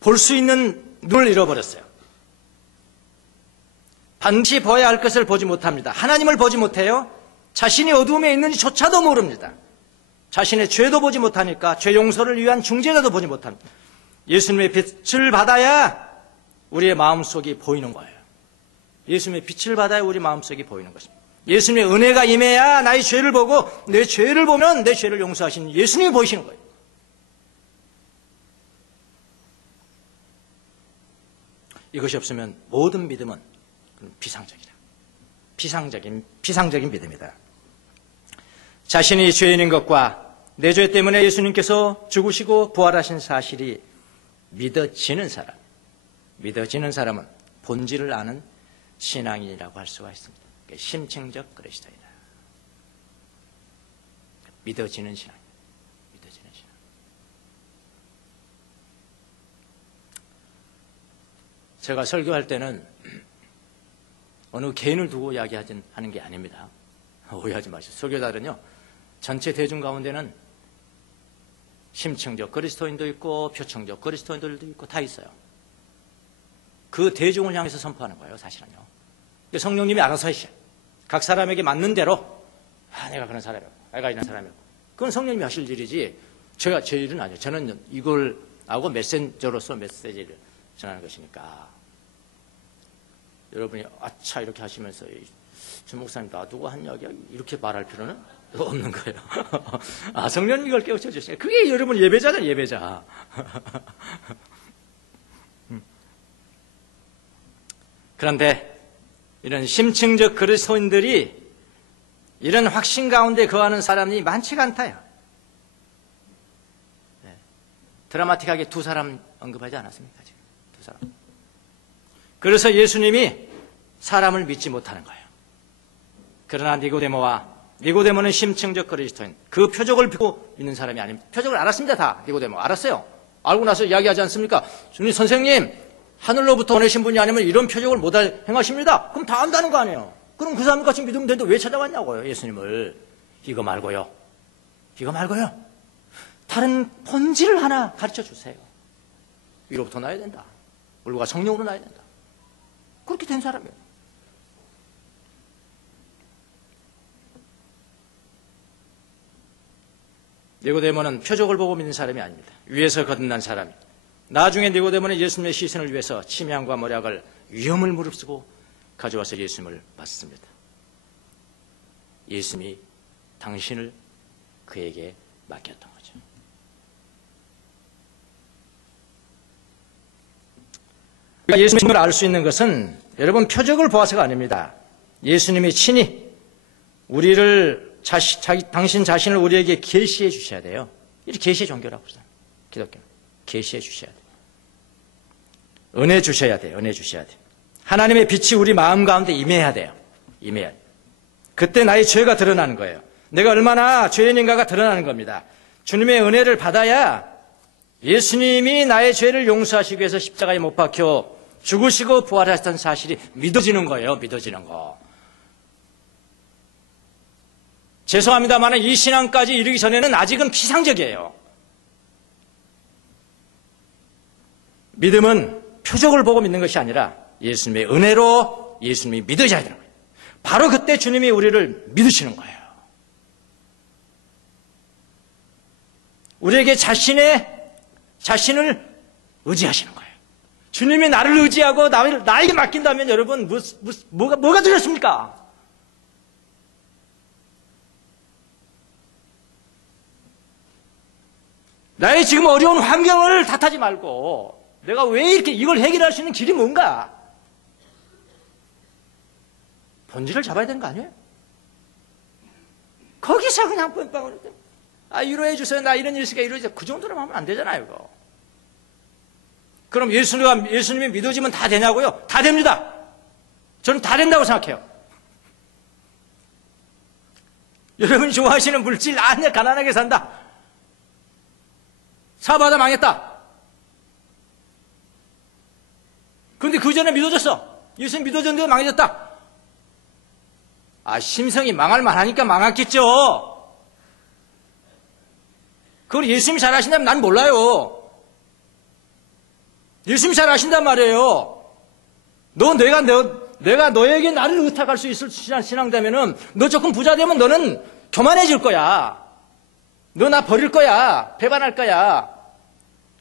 볼 수 있는 눈을 잃어버렸어요. 반드시 봐야 할 것을 보지 못합니다. 하나님을 보지 못해요. 자신이 어둠에 있는지조차도 모릅니다. 자신의 죄도 보지 못하니까 죄 용서를 위한 중재자도 보지 못합니다. 예수님의 빛을 받아야 우리의 마음속이 보이는 거예요. 예수님의 빛을 받아야 우리 마음속이 보이는 것입니다. 예수님의 은혜가 임해야 나의 죄를 보고 내 죄를 보면 내 죄를 용서하신 예수님이 보이시는 거예요. 이것이 없으면 모든 믿음은 비상적이다. 비상적인 믿음이다. 자신이 죄인인 것과 내 죄 때문에 예수님께서 죽으시고 부활하신 사실이 믿어지는 사람은 본질을 아는 신앙인이라고 할 수가 있습니다. 심층적 그리스도이다. 믿어지는 신앙. 제가 설교할 때는 어느 개인을 두고 이야기하는 게 아닙니다. 오해하지 마시고. 설교자들은요, 전체 대중 가운데는 심층적 그리스도인도 있고 표층적 그리스도인들도 있고 다 있어요. 그 대중을 향해서 선포하는 거예요, 사실은요. 성령님이 알아서 하시죠. 각 사람에게 맞는 대로, 내가 그런 사람이고, 내가 이런 사람이고. 그건 성령님이 하실 일이지, 제 일은 아니에요. 저는 이걸 하고 메신저로서 메시지를 전하는 것이니까. 여러분이 아차 이렇게 하시면서 저 목사님 놔두고 한 이야기야 이렇게 말할 필요는 없는 거예요. 성령님 이걸 깨우쳐 주시니까 그게 여러분 예배자잖아요. 예배자. 그런데 이런 심층적 그리스도인들이 이런 확신 가운데 거하는 사람이 많지가 않다요. 드라마틱하게 두 사람 언급하지 않았습니까? 지금 두 사람. 그래서 예수님이 사람을 믿지 못하는 거예요. 그러나 니고데모는 심층적 그리스도인, 그 표적을 보고 믿는 사람이 아닙니다. 표적을 알았습니다. 다 니고데모 알았어요. 알고 나서 이야기하지 않습니까? 주님, 선생님, 하늘로부터 보내신 분이 아니면 이런 표적을 못 행하십니다. 그럼 다 안다는 거 아니에요. 그럼 그 사람 같이 믿으면 되는데 왜 찾아왔냐고요, 예수님을. 이거 말고요. 다른 본질을 하나 가르쳐 주세요. 위로부터 나야 된다. 물과 성령으로 나야 된다. 그렇게 된 사람이에요. 니고데모는 표적을 보고 믿는 사람이 아닙니다. 위에서 거듭난 사람입니다. 나중에 니고데모는 예수님의 시신을 위해서 침향과 모략을 위험을 무릅쓰고 가져와서 예수님을 받습니다. 예수님이 당신을 그에게 맡겼던 거죠. 예수님을 알 수 있는 것은 여러분 표적을 보아서가 아닙니다. 예수님이 친히 우리를 당신 자신을 우리에게 계시해 주셔야 돼요. 이렇게 계시의 종교라고 그러잖아요. 기독교. 계시해 주셔야 돼요. 은혜 주셔야 돼요. 하나님의 빛이 우리 마음 가운데 임해야 돼요. 그때 나의 죄가 드러나는 거예요. 내가 얼마나 죄인인가가 드러나는 겁니다. 주님의 은혜를 받아야 예수님이 나의 죄를 용서하시기 위해서 십자가에 못 박혀 죽으시고 부활하셨던 사실이 믿어지는 거예요. 믿어지는 거. 죄송합니다만 이 신앙까지 이르기 전에는 아직은 피상적이에요. 믿음은 표적을 보고 믿는 것이 아니라 예수님의 은혜로 예수님이 믿어져야 되는 거예요. 바로 그때 주님이 우리를 믿으시는 거예요. 우리에게 자신을 의지하시는 거예요. 주님이 나를 의지하고 나에게 맡긴다면 여러분 뭐가 되겠습니까? 나의 지금 어려운 환경을 탓하지 말고 내가 왜 이렇게 이걸 해결할 수 있는 길이 뭔가? 본질을 잡아야 되는 거 아니에요? 거기서 그냥 뻔뻔을 위로해 주세요. 나 이런 일 있으니까 이러지. 그 정도로 하면 안 되잖아요, 이거. 그럼 예수님이 믿어지면 다 되냐고요? 다 됩니다. 저는 다 된다고 생각해요. 여러분이 좋아하시는 물질, 아니야, 가난하게 산다. 사업하다 망했다. 그런데 그 전에 믿어졌어. 예수님 믿어졌는데 망해졌다. 심성이 망할 만하니까 망했겠죠. 그걸 예수님이 잘 아신다면 난 몰라요. 예수님이 잘 아신단 말이에요. 내가 너에게 나를 의탁할 수 있을 신앙되면은 너 조금 부자 되면 너는 교만해질 거야. 너 나 버릴 거야. 배반할 거야.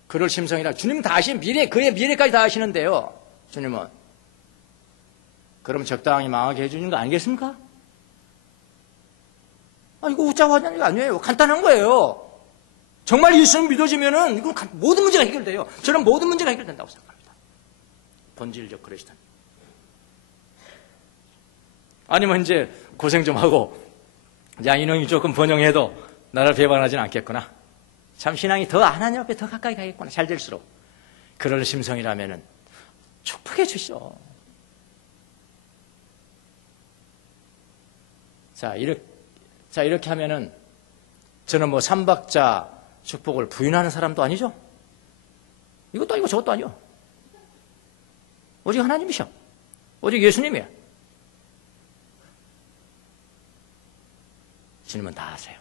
그럴 심성이라 주님은 다 아시는 그의 미래까지 다 아시는데요. 주님은. 그럼 적당히 망하게 해주는 거 아니겠습니까? 이거 웃자고 하는 게 아니에요. 간단한 거예요. 정말 예수님 믿어지면은 이건 모든 문제가 해결돼요. 저는 모든 문제가 해결된다고 생각합니다. 본질적 그리스도. 아니면 이제 고생 좀 하고 이놈이 조금 번영해도 나를 배반하지는 않겠구나. 참 신앙이 더 하나님 앞에 더 가까이 가겠구나. 잘 될수록. 그럴 심성이라면은 축복해 주시오. 자, 이렇게 하면은 저는 삼박자 축복을 부인하는 사람도 아니죠? 이것도 아니고 저것도 아니요. 오직 하나님이셔. 오직 예수님이야. 주님은 다 아세요.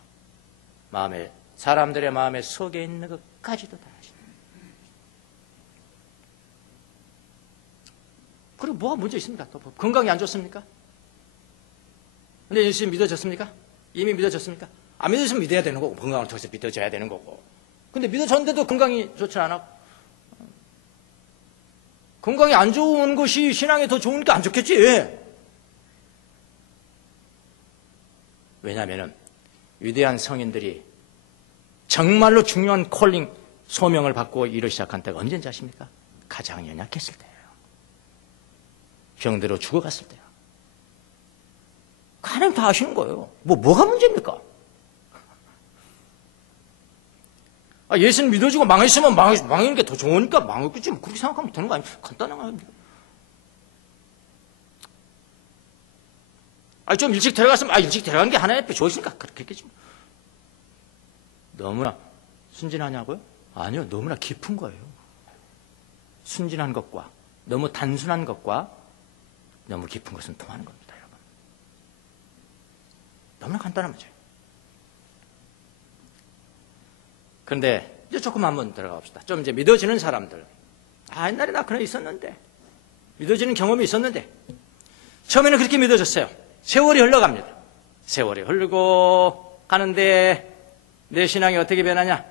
사람들의 마음에 속에 있는 것까지도 다 아시네. 그리고 뭐가 문제 있습니까? 또 건강이 안 좋습니까? 근데 예수님 믿어졌습니까? 이미 믿어졌습니까? 안 믿어졌으면 믿어야 되는 거고, 건강을 통해서 믿어져야 되는 거고. 근데 믿어졌는데도 건강이 좋지 않아? 건강이 안 좋은 것이 신앙에 더 좋으니까 안 좋겠지. 왜냐하면 위대한 성인들이 정말로 중요한 콜링, 소명을 받고 일을 시작한 때가 언제인지 아십니까? 가장 연약했을 때예요. 병들어 죽어갔을 때요. 하나님 다 아시는 거예요. 뭐가 문제입니까? 예수님 믿어지고 망했으면 망하는 게 더 좋으니까 망했겠지. 그렇게 생각하면 되는 거 아니에요? 간단한 거예요. 좀 일찍 들어갔으면, 일찍 들어간 게 하나의 좋으니까 그렇게 했겠지. 너무나 순진하냐고요? 아니요, 너무나 깊은 거예요. 순진한 것과 너무 단순한 것과 너무 깊은 것은 통하는 겁니다, 여러분. 너무나 간단한 문제예요. 그런데 이제 조금 한번 들어가 봅시다. 좀 이제 믿어지는 사람들. 옛날에 나 그런 있었는데, 믿어지는 경험이 있었는데, 처음에는 그렇게 믿어졌어요. 세월이 흘러갑니다. 세월이 흐르고 가는데 내 신앙이 어떻게 변하냐?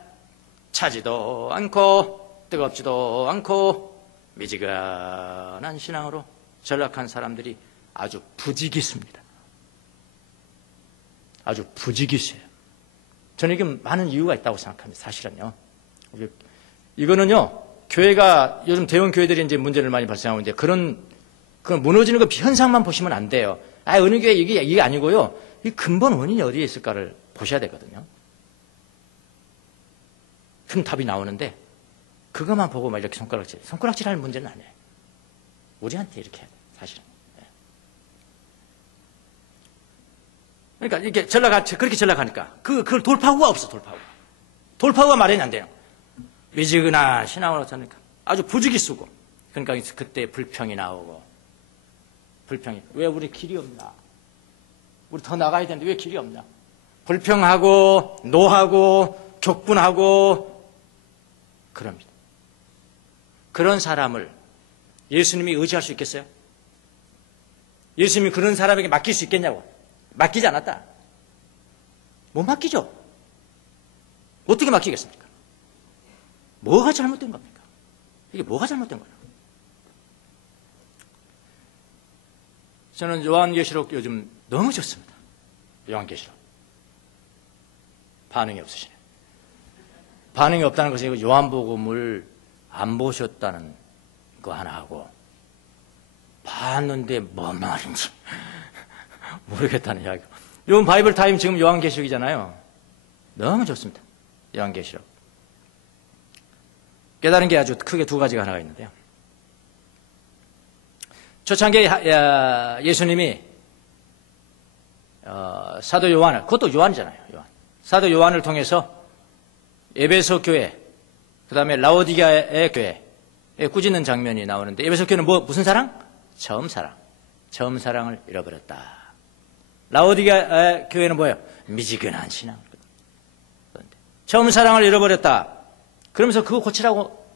차지도 않고 뜨겁지도 않고 미지근한 신앙으로 전락한 사람들이 아주 부지기수입니다. 아주 부지기수예요. 저는 이게 많은 이유가 있다고 생각합니다. 사실은요. 이거는요, 교회가 요즘 대형 교회들이 이제 문제를 많이 발생하고 있는데 그런 무너지는 그 현상만 보시면 안 돼요. 어느 교회 이게 아니고요. 이 근본 원인이 어디에 있을까를 보셔야 되거든요. 큰 답이 나오는데 그것만 보고 막 이렇게 손가락질 할 문제는 아니에요. 우리한테 이렇게 해야 돼요, 사실은. 그러니까 이렇게 그렇게 전락하니까 그걸 돌파구가 없어, 돌파구가 마련이 안 돼요. 미지근한 신앙으로 사니까 아주 부지기수고, 그러니까 그때 불평이 나오고, 왜 우리 길이 없나? 우리 더 나가야 되는데 왜 길이 없나? 불평하고 노하고 격분하고 그럽니다. 그런 사람을 예수님이 의지할 수 있겠어요? 예수님이 그런 사람에게 맡길 수 있겠냐고? 맡기지 않았다. 못 맡기죠. 어떻게 맡기겠습니까? 뭐가 잘못된 겁니까? 이게 뭐가 잘못된 거예요? 저는 요한계시록 요즘 너무 좋습니다. 요한계시록. 반응이 없으시네. 반응이 없다는 것은 요한복음을 안 보셨다는 거 하나 하고, 봤는데 뭔 말인지 모르겠다는 이야기. 요번 바이블 타임 지금 요한계시록이잖아요. 너무 좋습니다. 요한계시록. 깨달은 게 아주 크게 두 가지가 하나가 있는데요. 초창기에 예수님이 사도 요한을, 그것도 요한이잖아요. 사도 요한을 통해서 에베소 교회, 그 다음에 라오디게아의 교회에 꾸짖는 장면이 나오는데, 에베소 교회는 무슨 사랑? 처음 사랑을 잃어버렸다. 라오디게아 교회는 뭐예요? 미지근한 신앙. 처음 사랑을 잃어버렸다. 그러면서 그거 고치라고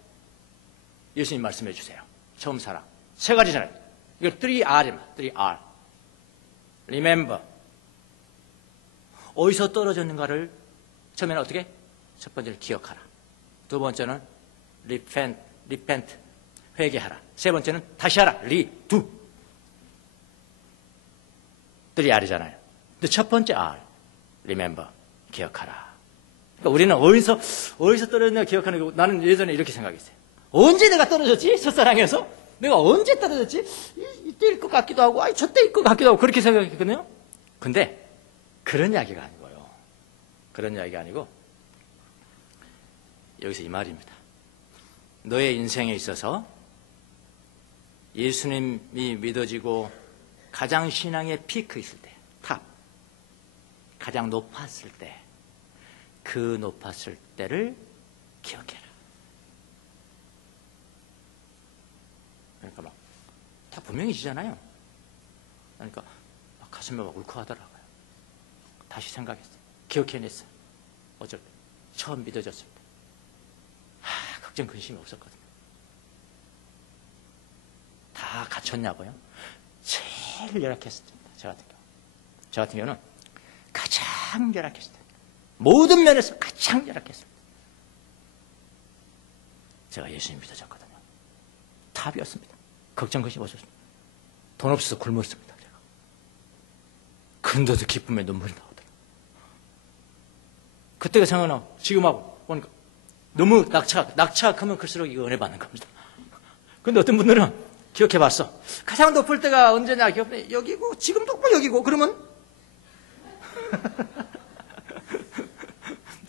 예수님 말씀해 주세요. 처음 사랑. 세 가지잖아요. 이거 3R입니다. 3R. Remember. 어디서 떨어졌는가를 처음에는 어떻게? 첫 번째는 기억하라. 두 번째는 repent. 회개하라. 세 번째는 다시 하라. do. 3R이잖아요. 근데 첫 번째 R. Remember. 기억하라. 그러니까 우리는 어디서 떨어졌나 기억하는 거고, 나는 예전에 이렇게 생각했어요. 언제 내가 떨어졌지? 첫사랑에서? 내가 언제 떨어졌지? 이때일 것 같기도 하고, 저때일 것 같기도 하고, 그렇게 생각했거든요. 근데, 그런 이야기가 아니고요. 그런 이야기가 아니고, 여기서 이 말입니다. 너의 인생에 있어서 예수님이 믿어지고 가장 신앙의 피크 있을 때, 탑. 가장 높았을 때, 그 높았을 때를 기억해라. 그러니까 다 분명해지잖아요. 그러니까 가슴이 막 울컥하더라고요. 다시 생각했어요. 기억해냈어요. 어쩔 때. 처음 믿어졌을 때. 걱정, 근심이 없었거든요. 다 갖췄냐고요? 제일 열악했습니다. 저 같은 경우는 가장 열악했어요. 모든 면에서 가장 열악했습니다. 제가 예수님 믿어졌거든요. 탑이었습니다. 걱정, 근심 없었습니다. 돈 없어서 굶었습니다. 제가. 근데도 기쁨에 눈물이 나오더라고요. 그때가 생각나고 지금하고 보니까 너무 낙차가 크면 클수록 이거 은혜 받는 겁니다. 근데 어떤 분들은 기억해봤어. 가장 높을 때가 언제냐? 여기고 지금도 여기고 그러면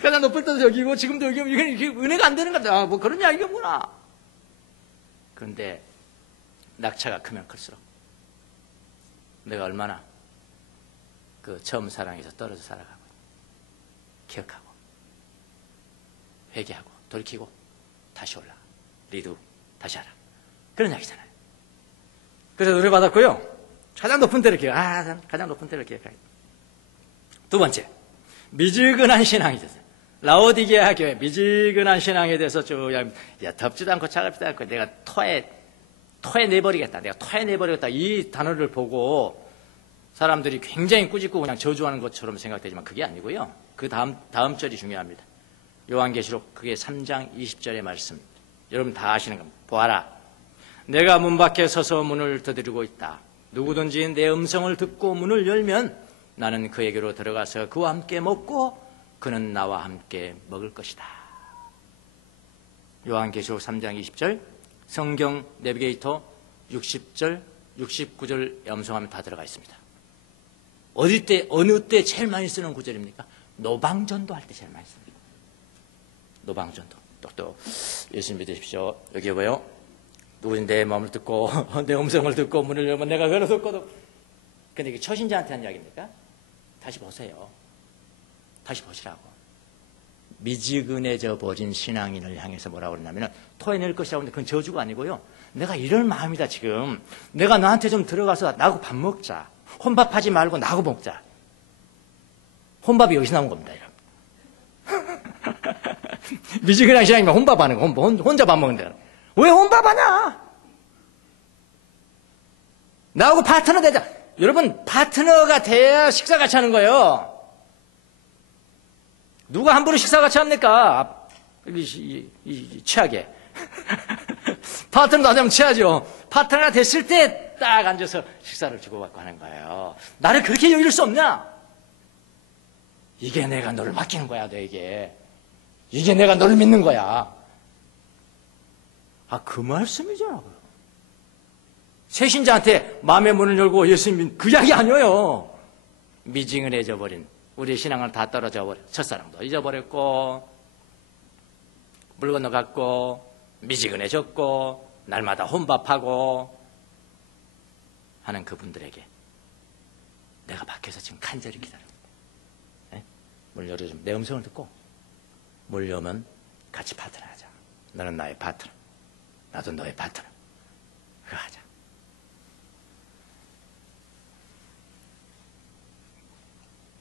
가장 높을 때도 여기고 지금도 여기고 이게 은혜가 안 되는 거다. 아, 뭐 그런 이야기구나. 그런데 낙차가 크면 클수록 내가 얼마나 그 처음 사랑에서 떨어져 살아가고 기억하고 회개하고 돌이키고 다시 올라가. 리두 다시 하라. 그런 이야기잖아요. 그래서 노래 받았고요. 가장 높은 때를 가장 높은 때를 기억하겠다. 두 번째, 미지근한 신앙이 됐어요. 라오디게아 교회 미지근한 신앙에 대해서 쭉 덥지도 않고 차갑지도 않고 내가 토해내버리겠다. 내가 토해내버리겠다. 이 단어를 보고 사람들이 굉장히 꾸짖고 그냥 저주하는 것처럼 생각되지만 그게 아니고요. 그 다음 절이 중요합니다. 요한계시록 그게 3장 20절의 말씀. 여러분 다 아시는 겁니다. 보아라. 내가 문 밖에 서서 문을 두드리고 있다. 누구든지 내 음성을 듣고 문을 열면 나는 그에게로 들어가서 그와 함께 먹고 그는 나와 함께 먹을 것이다. 요한계시록 3장 20절, 성경 내비게이터 60절, 69절 염송하면 다 들어가 있습니다. 어느 때 제일 많이 쓰는 구절입니까? 노방전도 할 때 제일 많이 씁니다. 노방전도. 또 예수 믿으십시오. 여기 보여. 누구든지 내 마음을 듣고 내 음성을 듣고 문을 열면 내가 그를 듣거든. 근데 이게 초신자한테 한 이야기입니까? 다시 보세요. 다시 보시라고. 미지근해져 버린 신앙인을 향해서 뭐라고 그러냐면 토해낼 것이라고 하는데 그건 저주가 아니고요. 내가 이럴 마음이다 지금. 내가 너한테 좀 들어가서 나하고 밥 먹자. 혼밥하지 말고 나하고 먹자. 혼밥이 여기서 나온 겁니다. 미지근한 신앙이면 혼밥하는 거. 혼자 밥 먹는다. 왜 혼밥하냐? 나하고 파트너 되자. 여러분 파트너가 돼야 식사 같이 하는 거예요. 누가 함부로 식사 같이 합니까? 취하게. 파트너도 안 되면 취하죠. 파트너가 됐을 때 딱 앉아서 식사를 주고받고 하는 거예요. 나를 그렇게 여길 수 없냐? 이게 내가 너를 맡기는 거야, 너에게. 이게 내가 너를 믿는 거야. 그 말씀이잖아. 새신자한테 마음의 문을 열고 예수님 그 이야기 아니에요. 미지근해져 버린 우리 신앙을 다 떨어져 버려. 첫사랑도 잊어버렸고 물 건너갔고 미지근해졌고 날마다 혼밥하고 하는 그분들에게 내가 밖에서 지금 간절히 기다립니다. 문 열어주면 내 음성을 듣고 문 열면 같이 파트너하자. 너는 나의 파트너, 나도 너의 파트너. 그거 하자.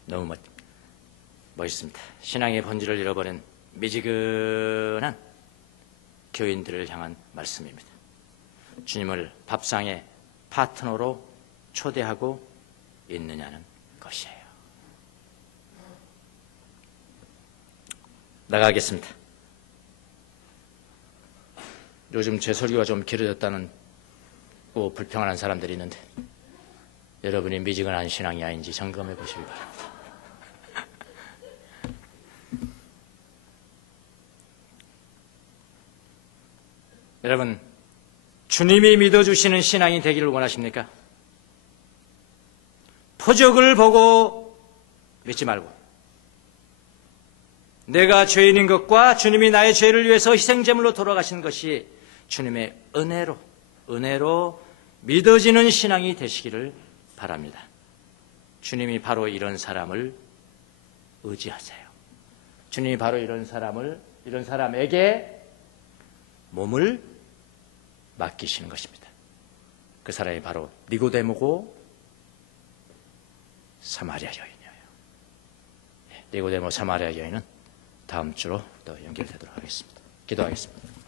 너무 멋있습니다. 신앙의 본질을 잃어버린 미지근한 교인들을 향한 말씀입니다. 주님을 밥상의 파트너로 초대하고 있느냐는 것이에요. 나가겠습니다. 요즘 제 설교가 좀 길어졌다는 불평하는 사람들이 있는데 여러분이 미지근한 신앙이 아닌지 점검해 보시기 바랍니다. 여러분, 주님이 믿어주시는 신앙이 되기를 원하십니까? 표적을 보고 믿지 말고 내가 죄인인 것과 주님이 나의 죄를 위해서 희생제물로 돌아가신 것이 주님의 은혜로 믿어지는 신앙이 되시기를 바랍니다. 주님이 바로 이런 사람을 의지하세요. 주님이 바로 이런 사람에게 몸을 맡기시는 것입니다. 그 사람이 바로 니고데모고 사마리아 여인이에요. 니고데모 사마리아 여인은 다음 주로 또 연결되도록 하겠습니다. 기도하겠습니다.